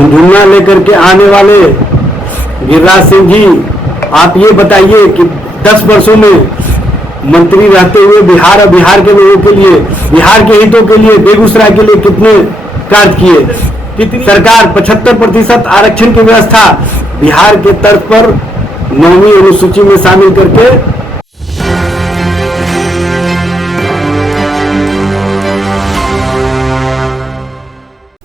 झुनझुना लेकर के आने वाले गिरिराज सिंह जी, आप ये बताइए कि 10 वर्षों में मंत्री रहते हुए बिहार और बिहार के लोगों के लिए, बिहार के हितों के लिए, बेगूसराय के लिए कितने कार्य किए। कितनी सरकार 75% आरक्षण की व्यवस्था बिहार के तर्ज पर 9वीं अनुसूची में शामिल करके।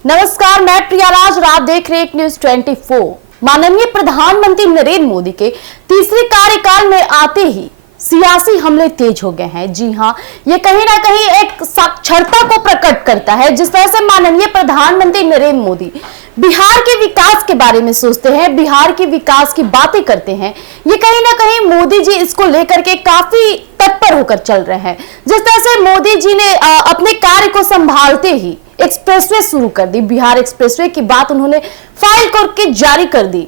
नमस्कार, मैं प्रियाराज और आप देख रहे हैं न्यूज 24। माननीय प्रधानमंत्री नरेंद्र मोदी के तीसरे कार्यकाल में आते ही सियासी हमले तेज हो गए हैं। जी हां, ये कहीं ना कहीं एक साक्षरता को प्रकट करता है। जिस तरह से माननीय प्रधानमंत्री नरेंद्र मोदी बिहार के विकास के बारे में सोचते हैं, बिहार के विकास की बातें करते हैं, ये कहीं ना कहीं मोदी जी इसको लेकर के काफी तत्पर होकर चल रहे हैं। जिस तरह से मोदी जी ने अपने कार्य को संभालते ही एक्सप्रेसवे शुरू कर दी, बिहार एक्सप्रेसवे की बात उन्होंने फाइल करके जारी कर दी।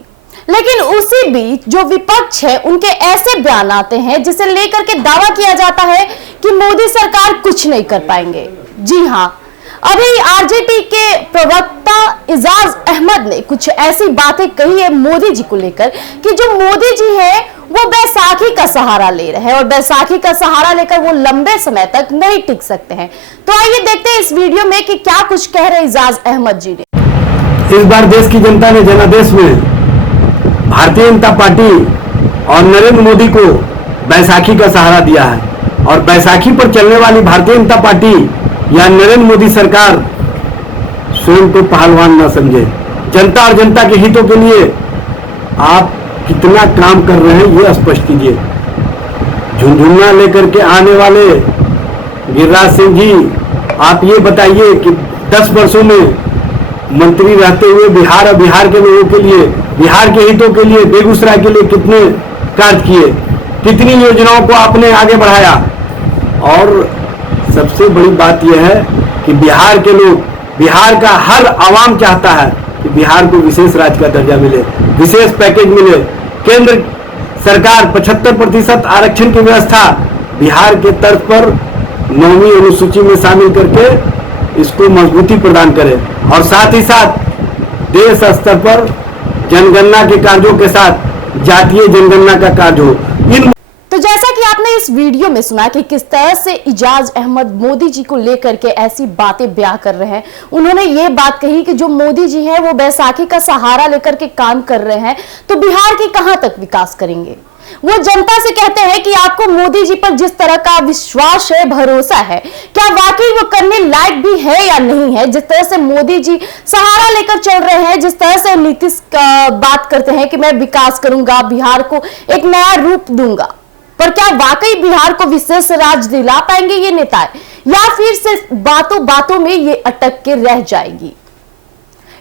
लेकिन उसी बीच जो विपक्ष है उनके ऐसे बयान आते हैं जिसे लेकर के दावा किया जाता है कि मोदी सरकार कुछ नहीं कर पाएंगे। जी हां, अभी आरजेडी के प्रवक्ता इजाज अहमद ने कुछ ऐसी बातें कही है मोदी जी को लेकर कि जो मोदी जी है वो बैसाखी का सहारा ले रहे हैं और बैसाखी का सहारा लेकर वो लंबे समय तक नहीं टिक सकते हैं। तो आइए देखते हैं इस वीडियो में कि क्या कुछ कह रहे इजाज अहमद जी ने। इस बार देश की जनता ने जनादेश में भारतीय जनता पार्टी और नरेंद्र मोदी को बैसाखी का सहारा दिया है और बैसाखी पर चलने वाली भारतीय जनता पार्टी या नरेंद्र मोदी सरकार स्वयं को पहलवान न समझे। जनता और जनता के हितों के लिए आप कितना काम कर रहे हैं ये स्पष्ट कीजिए। झुनझुना लेकर के आने वाले गिरिराज सिंह जी, आप ये बताइए कि 10 वर्षों में मंत्री रहते हुए बिहार और बिहार के लोगों के लिए, बिहार के हितों के लिए, बेगूसराय के लिए कितने कार्य किए, कितनी योजनाओं को आपने आगे बढ़ाया। और सबसे बड़ी बात यह है कि बिहार के लोग, बिहार का हर आवाम चाहता है कि बिहार को विशेष राज्य का दर्जा मिले, विशेष पैकेज मिले। केंद्र सरकार 75% आरक्षण की व्यवस्था बिहार के तर्ज पर 9वीं अनुसूची में शामिल करके इसको मजबूती प्रदान करे और साथ ही साथ देश स्तर पर जनगणना के कार्यों के साथ जातीय जनगणना का कार्य हो। तो जैसा कि आपने इस वीडियो में सुना कि किस तरह से इजाज अहमद मोदी जी को लेकर के ऐसी बातें बयां कर रहे हैं। उन्होंने ये बात कही कि जो मोदी जी हैं वो बैसाखी का सहारा लेकर के काम कर रहे हैं, तो बिहार की कहां तक विकास करेंगे। वो जनता से कहते हैं कि आपको मोदी जी पर जिस तरह का विश्वास है, भरोसा है, क्या वाकई वो करने लायक भी है या नहीं है। जिस तरह से मोदी जी सहारा लेकर चल रहे हैं, जिस तरह से नीतीश बात करते हैं कि मैं विकास करूंगा, बिहार को एक नया रूप दूंगा, पर क्या वाकई बिहार को विशेष राज्य दिला पाएंगे ये नेता, या फिर सिर्फ बातों बातों में ये अटक के रह जाएगी।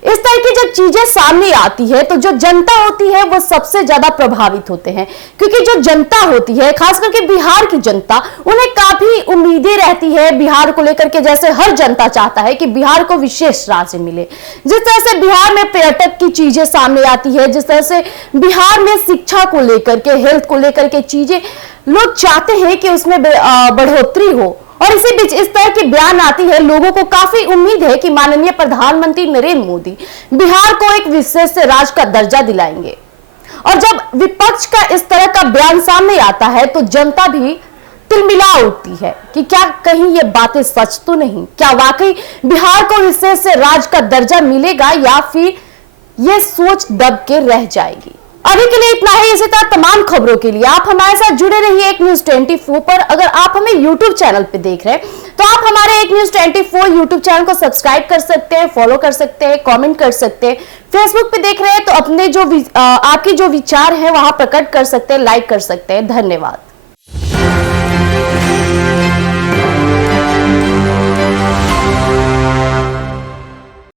इस तरह की जब चीजें सामने आती है तो जो जनता होती है वो सबसे ज्यादा प्रभावित होते हैं, क्योंकि जो जनता होती है, खास करके बिहार की जनता, उन्हें काफी उम्मीदें रहती है बिहार को लेकर के। जैसे हर जनता चाहता है कि बिहार को विशेष राज्य मिले। जिस तरह से बिहार में पर्यटक की चीजें सामने आती है, जिस तरह से बिहार में शिक्षा को लेकर के, हेल्थ को लेकर के चीजें लोग चाहते हैं कि उसमें बढ़ोतरी हो, और इसी बीच इस तरह की बयान आती है, लोगों को काफी उम्मीद है कि माननीय प्रधानमंत्री नरेंद्र मोदी बिहार को एक विशेष राज्य का दर्जा दिलाएंगे। और जब विपक्ष का इस तरह का बयान सामने आता है तो जनता भी तिलमिला उठती है कि क्या कहीं ये बातें सच तो नहीं, क्या वाकई बिहार को विशेष राज्य का दर्जा मिलेगा, या फिर ये सोच दब के रह जाएगी। अभी के लिए इतना ही। इसी तरह तमाम खबरों के लिए आप हमारे साथ जुड़े रहिए एक न्यूज 24 पर। अगर आप हमें यूट्यूब चैनल पे देख रहे हैं तो आप हमारे एक न्यूज 24 यूट्यूब चैनल को सब्सक्राइब कर सकते हैं, फॉलो कर सकते हैं, कमेंट कर सकते हैं। फेसबुक पे देख रहे हैं तो अपने जो आपके जो विचार है वहां प्रकट कर सकते हैं, लाइक कर सकते हैं। धन्यवाद।